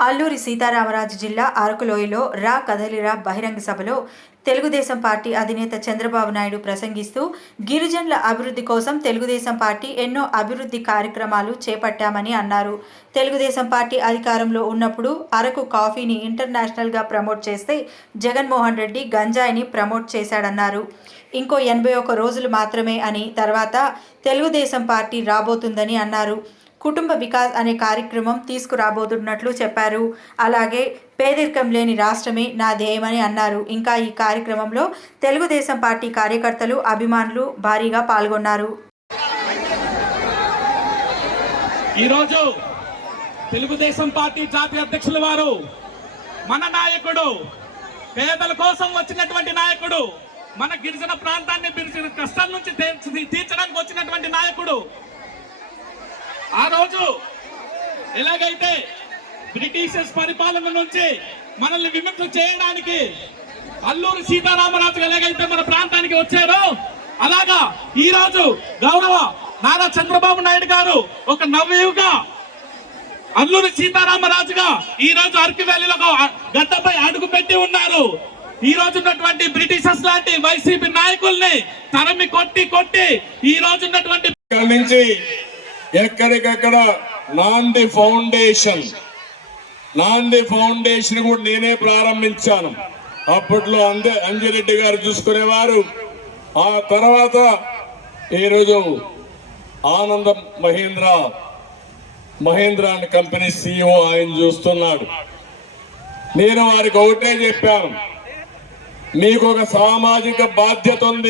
అల్లూరి సీతారామరాజు జిల్లా అరకులోయలో రా కదలిరా బహిరంగ సభలో తెలుగుదేశం పార్టీ అధినేత చంద్రబాబు నాయుడు ప్రసంగిస్తూ గిరిజనుల అభివృద్ధి కోసం తెలుగుదేశం పార్టీ ఎన్నో అభివృద్ధి కార్యక్రమాలు చేపట్టామని అన్నారు. తెలుగుదేశం పార్టీ అధికారంలో ఉన్నప్పుడు అరకు కాఫీని ఇంటర్నేషనల్గా ప్రమోట్ చేస్తే జగన్మోహన్ రెడ్డి గంజాయిని ప్రమోట్ చేశాడన్నారు. ఇంకో ఎనభై ఒక్క రోజులు మాత్రమే అని తర్వాత తెలుగుదేశం పార్టీ రాబోతుందని అన్నారు. కుటుంబ వికాస్ అనే కార్యక్రమం తీసుకురాబోతున్నట్లు చెప్పారు. అలాగే పేదరికం లేని రాష్ట్రమే నా ధ్యేయమని అన్నారు. ఇంకా ఈ కార్యక్రమంలో తెలుగుదేశం పార్టీ కార్యకర్తలు అభిమానులు భారీగా పాల్గొన్నారు. ఈరోజు తెలుగుదేశం పార్టీ జాతీయ అధ్యక్షుల వారు మన నాయకుడు పేదల కోసం వచ్చినటువంటి నాయకుడు మన గిరిజన ప్రాంతాన్ని పిలిచిన కష్టాల నుంచి తీర్చడానికి వచ్చినటువంటి నాయకుడు ఆ ఎలాగైతే బ్రిటిషర్స్ పరిపాలన నుంచి మనల్ని విముక్తి చేయడానికి అల్లూరు సీతారామరాజు ఎలాగైతే మన ప్రాంతానికి వచ్చారో అలాగా ఈ రోజు గౌరవ నారా చంద్రబాబు నాయుడు గారు ఒక నవయుగ అల్లూరి సీతారామరాజుగా ఈ రోజు అరకు వ్యాలీలో ఒక గడ్డపై అడుగు పెట్టి ఉన్నారు. ఈ రోజు ఉన్నటువంటి బ్రిటిషర్స్ లాంటి వైసీపీ నాయకుల్ని తరమి కొట్టి కొట్టి ఈ రోజు ఉన్నటువంటి నుంచి ఎక్కడికక్కడ నాంది ఫౌండేషన్. నాంది ఫౌండేషన్ కూడా నేనే ప్రారంభించాను. అప్పట్లో అందే అంజిరెడ్డి గారు చూసుకునేవారు. ఆ తర్వాత ఈరోజు ఆనందం Mahindra Mahindra and company CEO ఆయన చూస్తున్నాడు. నేను వారికి ఒకటే చెప్పాను. మీకు ఒక సామాజిక బాధ్యత ఉంది.